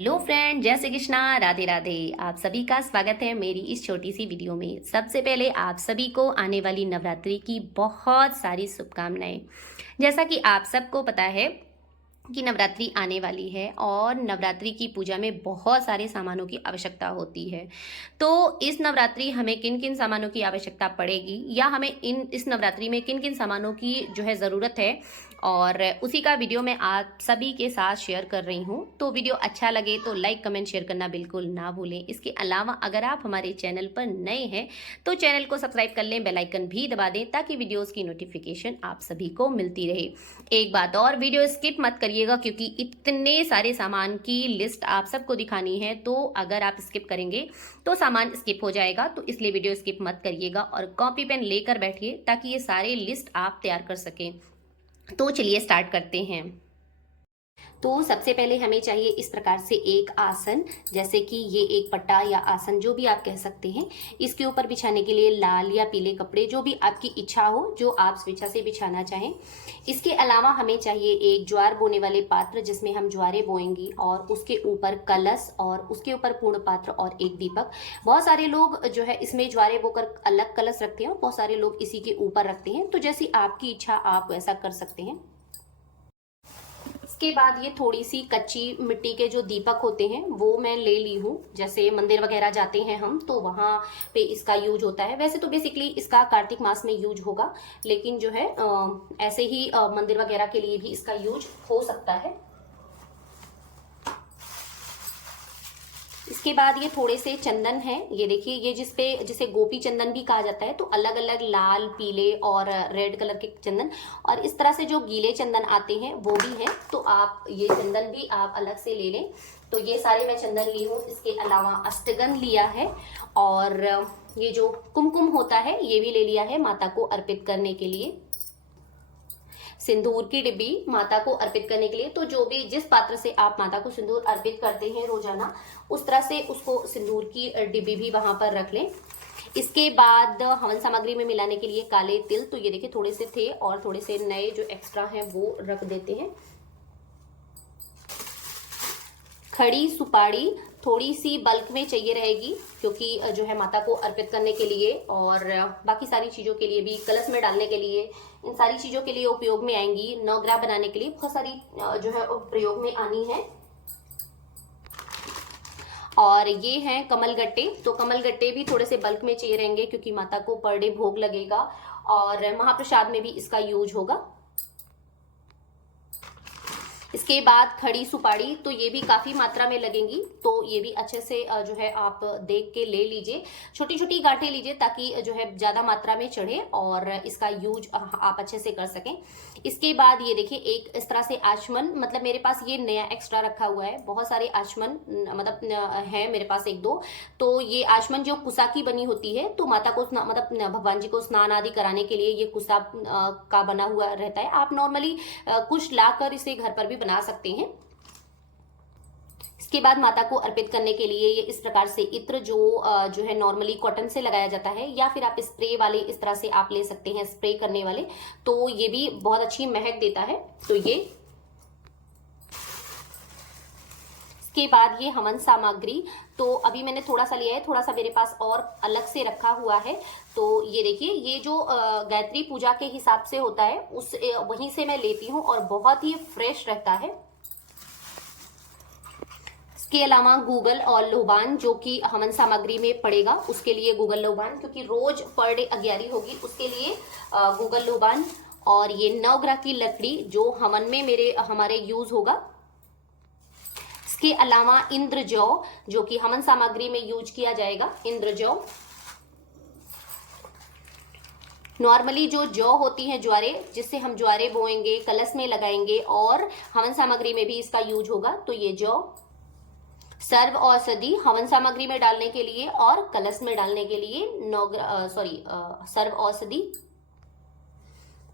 Hello friend, जय श्री कृष्णा, राधे राधे। आप सभी का स्वागत है मेरी इस छोटी सी वीडियो में। सबसे पहले आप सभी को आने वाली नवरात्रि की बहुत सारी शुभकामनाएं। जैसा कि आप सबको पता है कि नवरात्रि आने वाली है और नवरात्रि की पूजा में बहुत सारे सामानों की आवश्यकता होती है। तो इस नवरात्रि हमें किन किन सामानों की आवश्यकता पड़ेगी या हमें इस नवरात्रि में किन किन सामानों की जो है ज़रूरत है, और उसी का वीडियो मैं आप सभी के साथ शेयर कर रही हूँ। तो वीडियो अच्छा लगे तो लाइक कमेंट शेयर करना बिल्कुल ना भूलें। इसके अलावा अगर आप हमारे चैनल पर नए हैं तो चैनल को सब्सक्राइब कर लें, बेल आइकन भी दबा दें ताकि वीडियोस की नोटिफिकेशन आप सभी को मिलती रहे। एक बात और, वीडियो स्किप मत करिएगा क्योंकि इतने सारे सामान की लिस्ट आप सबको दिखानी है, तो अगर आप स्किप करेंगे तो सामान स्किप हो जाएगा। तो इसलिए वीडियो स्किप मत करिएगा और कॉपी पेन लेकर बैठिए ताकि ये सारे लिस्ट आप तैयार कर सकें। तो चलिए स्टार्ट करते हैं। तो सबसे पहले हमें चाहिए इस प्रकार से एक आसन, जैसे कि ये एक पट्टा या आसन जो भी आप कह सकते हैं। इसके ऊपर बिछाने के लिए लाल या पीले कपड़े, जो भी आपकी इच्छा हो, जो आप स्वेच्छा से बिछाना चाहें। इसके अलावा हमें चाहिए एक ज्वार बोने वाले पात्र जिसमें हम ज्वारे बोएंगी, और उसके ऊपर कलश, और उसके ऊपर पूर्ण पात्र और एक दीपक। बहुत सारे लोग जो है इसमें ज्वारे बोकर अलग कलश रखते हैं और बहुत सारे लोग इसी के ऊपर रखते हैं। तो जैसी आपकी इच्छा आप वैसा कर सकते हैं। इसके बाद ये थोड़ी सी कच्ची मिट्टी के जो दीपक होते हैं वो मैं ले ली हूँ। जैसे मंदिर वगैरह जाते हैं हम तो वहाँ पे इसका यूज होता है। वैसे तो बेसिकली इसका कार्तिक मास में यूज होगा, लेकिन जो है ऐसे ही मंदिर वगैरह के लिए भी इसका यूज हो सकता है। इसके बाद ये थोड़े से चंदन है, ये देखिए, ये जिसे गोपी चंदन भी कहा जाता है। तो अलग अलग लाल, पीले और रेड कलर के चंदन, और इस तरह से जो गीले चंदन आते हैं वो भी हैं। तो आप ये चंदन भी आप अलग से ले लें। तो ये सारे मैं चंदन ली हूँ। इसके अलावा अष्टगंध लिया है, और ये जो कुमकुम होता है ये भी ले लिया है माता को अर्पित करने के लिए। सिंदूर की डिब्बी माता को अर्पित करने के लिए, तो जो भी जिस पात्र से आप माता को सिंदूर अर्पित करते हैं रोजाना, उस तरह से उसको सिंदूर की डिब्बी भी वहां पर रख लें। इसके बाद हवन सामग्री में मिलाने के लिए काले तिल, तो ये देखिए थोड़े से थे और थोड़े से नए जो एक्स्ट्रा हैं वो रख देते हैं। खड़ी सुपारी थोड़ी सी बल्क में चाहिए रहेगी क्योंकि जो है माता को अर्पित करने के लिए और बाकी सारी चीज़ों के लिए भी, कलश में डालने के लिए, इन सारी चीज़ों के लिए उपयोग में आएंगी। नवग्रह बनाने के लिए बहुत सारी जो है प्रयोग में आनी है। और ये हैं कमल गट्टे, तो कमल गट्टे भी थोड़े से बल्क में चाहिए रहेंगे क्योंकि माता को पर डे भोग लगेगा और महाप्रसाद में भी इसका यूज होगा। इसके बाद खड़ी सुपारी, तो ये भी काफी मात्रा में लगेंगी, तो ये भी अच्छे से जो है आप देख के ले लीजिए। छोटी छोटी गांठें लीजिए ताकि जो है ज्यादा मात्रा में चढ़े और इसका यूज आप अच्छे से कर सकें। इसके बाद ये देखिए एक इस तरह से आचमन, मतलब मेरे पास ये नया एक्स्ट्रा रखा हुआ है। बहुत सारे आचमन मतलब है मेरे पास, एक दो। तो ये आचमन जो कुसा की बनी होती है, तो माता को मतलब भगवान जी को स्नान आदि कराने के लिए ये कुसा का बना हुआ रहता है। आप नॉर्मली कुछ लाकर इसे घर पर भी बना सकते हैं। इसके बाद माता को अर्पित करने के लिए ये इस प्रकार से इत्र जो है नॉर्मली कॉटन से लगाया जाता है, या फिर आप स्प्रे वाले इस तरह से आप ले सकते हैं, स्प्रे करने वाले, तो ये भी बहुत अच्छी महक देता है। तो ये इसके बाद ये हवन सामग्री, तो अभी मैंने थोड़ा सा लिया है, थोड़ा सा मेरे पास और अलग से रखा हुआ है। तो ये देखिए, ये जो गायत्री पूजा के हिसाब से होता है उस वहीं से मैं लेती हूँ और बहुत ही फ्रेश रहता है। इसके अलावा गूगल और लोबान जो कि हवन सामग्री में पड़ेगा, उसके लिए गूगल लोबान, क्योंकि रोज पर डे अग्यारी होगी, उसके लिए गूगल लोबान। और ये नवग्रह की लकड़ी जो हवन में हमारे यूज होगा। इसके अलावा इंद्र जौ जो कि हवन सामग्री में यूज किया जाएगा, इंद्र जौ। नॉर्मली जो जौ होती है ज्वारे, जिससे हम ज्वारे बोएंगे, कलश में लगाएंगे और हवन सामग्री में भी इसका यूज होगा, तो ये जौ। सर्व औषधि हवन सामग्री में डालने के लिए और कलश में डालने के लिए सर्व औषधि।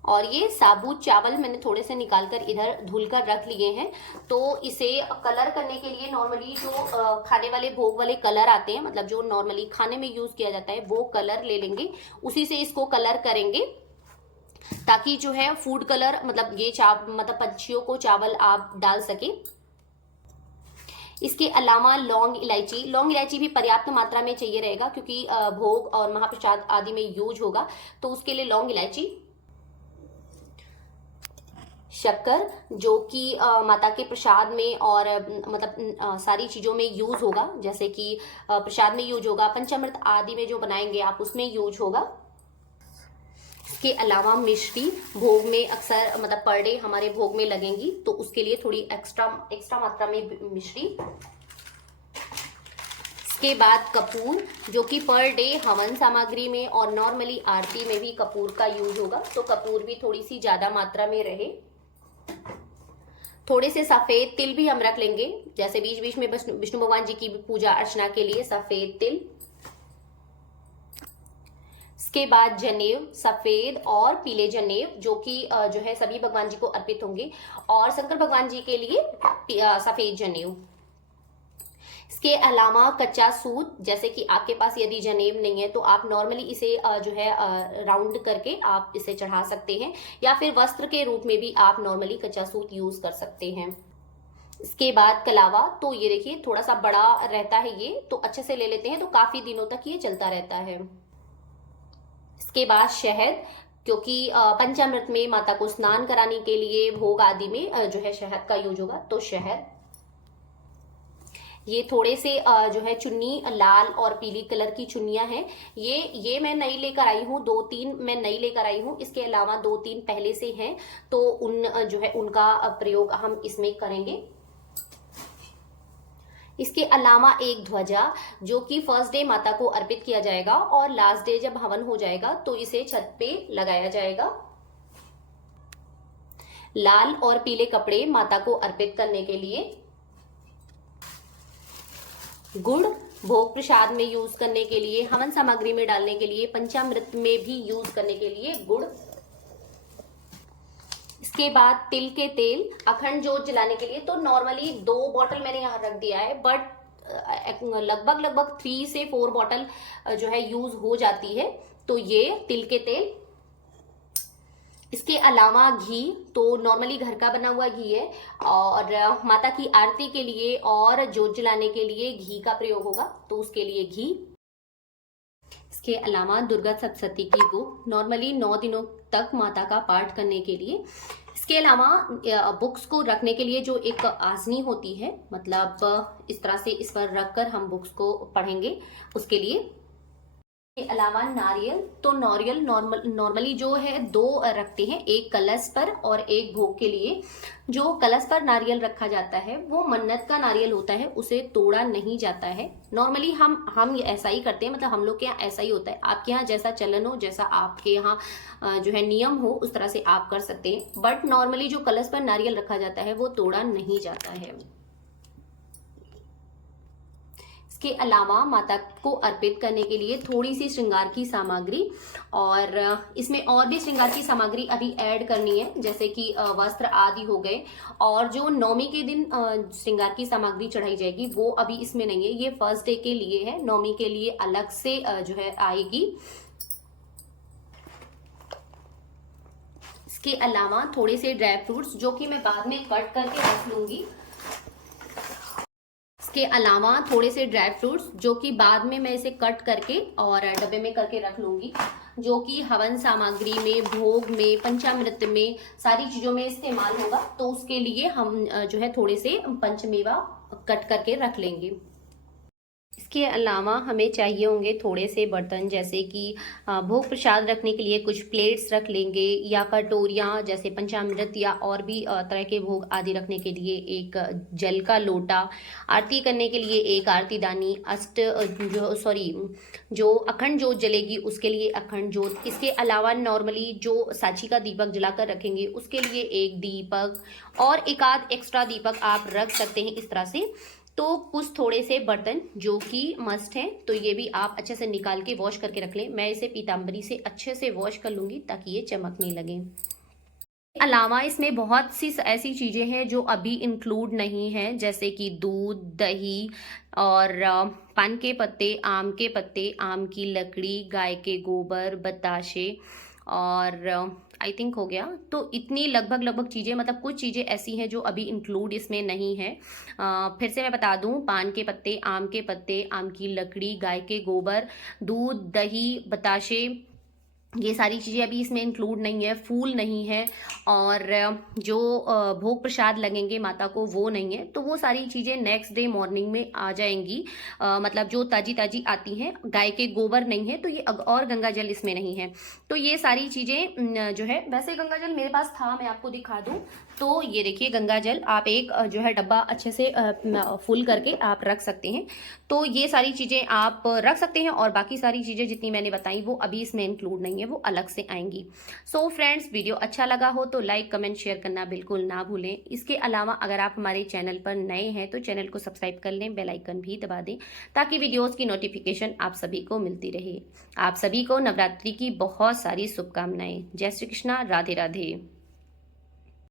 और ये साबुत चावल मैंने थोड़े से निकालकर इधर धुलकर रख लिए हैं। तो इसे कलर करने के लिए नॉर्मली जो खाने वाले भोग वाले कलर आते हैं, मतलब जो नॉर्मली खाने में यूज किया जाता है, वो कलर ले लेंगे, उसी से इसको कलर करेंगे ताकि जो है फूड कलर, मतलब ये मतलब पंछियों को चावल आप डाल सके। इसके अलावा लौंग इलायची भी पर्याप्त मात्रा में चाहिए रहेगा, क्योंकि भोग और महाप्रसाद आदि में यूज होगा, तो उसके लिए लौंग इलायची। शक्कर, जो कि माता के प्रसाद में और मतलब सारी चीज़ों में यूज होगा, जैसे कि प्रसाद में यूज होगा, पंचामृत आदि में जो बनाएंगे आप उसमें यूज होगा। इसके अलावा मिश्री भोग में अक्सर मतलब पर डे हमारे भोग में लगेंगी, तो उसके लिए थोड़ी एक्स्ट्रा मात्रा में मिश्री। इसके बाद कपूर, जो कि पर डे हवन सामग्री में और नॉर्मली आरती में भी कपूर का यूज होगा, तो कपूर भी थोड़ी सी ज्यादा मात्रा में रहे। थोड़े से सफेद तिल भी हम रख लेंगे, जैसे बीच बीच में विष्णु भगवान जी की पूजा अर्चना के लिए सफेद तिल। इसके बाद जनेऊ, सफेद और पीले जनेऊ, जो कि जो है सभी भगवान जी को अर्पित होंगे, और शंकर भगवान जी के लिए सफेद जनेऊ। इसके अलावा कच्चा सूत, जैसे कि आपके पास यदि जनेब नहीं है तो आप नॉर्मली इसे जो है राउंड करके आप इसे चढ़ा सकते हैं, या फिर वस्त्र के रूप में भी आप नॉर्मली कच्चा सूत यूज कर सकते हैं। इसके बाद कलावा, तो ये देखिए थोड़ा सा बड़ा रहता है ये, तो अच्छे से ले लेते हैं तो काफी दिनों तक ये चलता रहता है। इसके बाद शहद, क्योंकि पंचामृत में माता को स्नान कराने के लिए भोग आदि में जो है शहद का यूज होगा, तो शहद। ये थोड़े से जो है चुन्नी लाल और पीली कलर की चुन्नियां हैं, ये मैं नई लेकर आई हूँ, 2-3 मैं नई लेकर आई हूँ। इसके अलावा 2-3 पहले से हैं, तो उन जो है उनका प्रयोग हम इसमें करेंगे। इसके अलावा एक ध्वजा, जो कि फर्स्ट डे माता को अर्पित किया जाएगा और लास्ट डे जब हवन हो जाएगा तो इसे छत पे लगाया जाएगा। लाल और पीले कपड़े माता को अर्पित करने के लिए। गुड़, भोग प्रसाद में यूज करने के लिए, हवन सामग्री में डालने के लिए, पंचामृत में भी यूज करने के लिए गुड़। इसके बाद तिल के तेल, अखंड जोत जलाने के लिए, तो नॉर्मली 2 बॉटल मैंने यहाँ रख दिया है, बट लगभग 3 से 4 बॉटल जो है यूज हो जाती है, तो ये तिल के तेल। इसके अलावा घी, तो नॉर्मली घर का बना हुआ घी है, और माता की आरती के लिए और जोत जलाने के लिए घी का प्रयोग होगा, तो उसके लिए घी। इसके अलावा दुर्गा सप्तशती की बुक, नॉर्मली 9 दिनों तक माता का पाठ करने के लिए। इसके अलावा बुक्स को रखने के लिए जो एक आसनी होती है, मतलब इस तरह से इस पर रखकर हम बुक्स को पढ़ेंगे, उसके लिए। के अलावा नारियल, तो नारियल नॉर्मली जो है 2 रखते हैं, एक कलश पर और एक भोग के लिए। जो कलश पर नारियल रखा जाता है वो मन्नत का नारियल होता है, उसे तोड़ा नहीं जाता है। नॉर्मली हम ऐसा ही करते हैं, मतलब हम लोग के यहाँ ऐसा ही होता है। आपके यहाँ जैसा चलन हो, जैसा आपके यहाँ जो है नियम हो, उस तरह से आप कर सकते हैं, बट नॉर्मली जो कलश पर नारियल रखा जाता है वो तोड़ा नहीं जाता है। इसके अलावा माता को अर्पित करने के लिए थोड़ी सी श्रृंगार की सामग्री, और इसमें और भी श्रृंगार की सामग्री अभी ऐड करनी है, जैसे कि वस्त्र आदि हो गए, और जो नवमी के दिन श्रृंगार की सामग्री चढ़ाई जाएगी वो अभी इसमें नहीं है, ये फर्स्ट डे के लिए है, नवमी के लिए अलग से जो है आएगी। इसके अलावा थोड़े से ड्राई फ्रूट्स, जो कि मैं बाद में कट करके रख लूंगी। के अलावा थोड़े से ड्राई फ्रूट्स, जो कि बाद में मैं इसे कट करके और डब्बे में करके रख लूंगी, जो कि हवन सामग्री में, भोग में, पंचामृत में, सारी चीजों में इस्तेमाल होगा, तो उसके लिए हम जो है थोड़े से पंचमेवा कट करके रख लेंगे। इसके अलावा हमें चाहिए होंगे थोड़े से बर्तन, जैसे कि भोग प्रसाद रखने के लिए कुछ प्लेट्स रख लेंगे, या कटोरियाँ जैसे पंचामृत या और भी तरह के भोग आदि रखने के लिए एक जल का लोटा, आरती करने के लिए एक आरती दानी, जो अखंड जोत जलेगी उसके लिए अखंड जोत। इसके अलावा नॉर्मली जो साची का दीपक जलाकर रखेंगे उसके लिए एक दीपक, और एक आध एक्स्ट्रा दीपक आप रख सकते हैं इस तरह से। तो कुछ थोड़े से बर्तन जो कि मस्ट हैं, तो ये भी आप अच्छे से निकाल के वॉश करके रख लें। मैं इसे पीताम्बरी से अच्छे से वॉश कर लूँगी ताकि ये चमकने लगे। अलावा इसमें बहुत सी ऐसी चीज़ें हैं जो अभी इंक्लूड नहीं हैं, जैसे कि दूध, दही, और पान के पत्ते, आम के पत्ते, आम की लकड़ी, गाय के गोबर, बताशे, और आई थिंक हो गया। तो इतनी लगभग लगभग चीज़ें, मतलब कुछ चीज़ें ऐसी हैं जो अभी इंक्लूड इसमें नहीं है। फिर से मैं बता दूं, पान के पत्ते, आम की लकड़ी, गाय के गोबर, दूध, दही, बताशे, ये सारी चीज़ें अभी इसमें इंक्लूड नहीं है। फूल नहीं है, और जो भोग प्रसाद लगेंगे माता को वो नहीं है। तो वो सारी चीज़ें नेक्स्ट डे मॉर्निंग में आ जाएंगी, मतलब जो ताजी ताजी आती हैं। गाय के गोबर नहीं है, तो ये और गंगा जल इसमें नहीं है। तो ये सारी चीज़ें जो है, वैसे गंगा जल मेरे पास था, मैं आपको दिखा दूँ। तो ये देखिए गंगा जल, आप एक जो है डब्बा अच्छे से फुल करके आप रख सकते हैं। तो ये सारी चीज़ें आप रख सकते हैं, और बाकी सारी चीज़ें जितनी मैंने बताई वो अभी इसमें इंक्लूड नहीं है, वो अलग से आएंगी। सो फ्रेंड्स, वीडियो अच्छा लगा हो तो लाइक, कमेंट, शेयर करना बिल्कुल ना भूलें। इसके अलावा अगर आप हमारे चैनल पर नए हैं तो चैनल को सब्सक्राइब कर लें, बेल आइकन भी दबा दें, ताकि वीडियोस की नोटिफिकेशन आप सभी को मिलती रहे। आप सभी को नवरात्रि की बहुत सारी शुभकामनाएं। जय श्री कृष्णा, राधे राधे।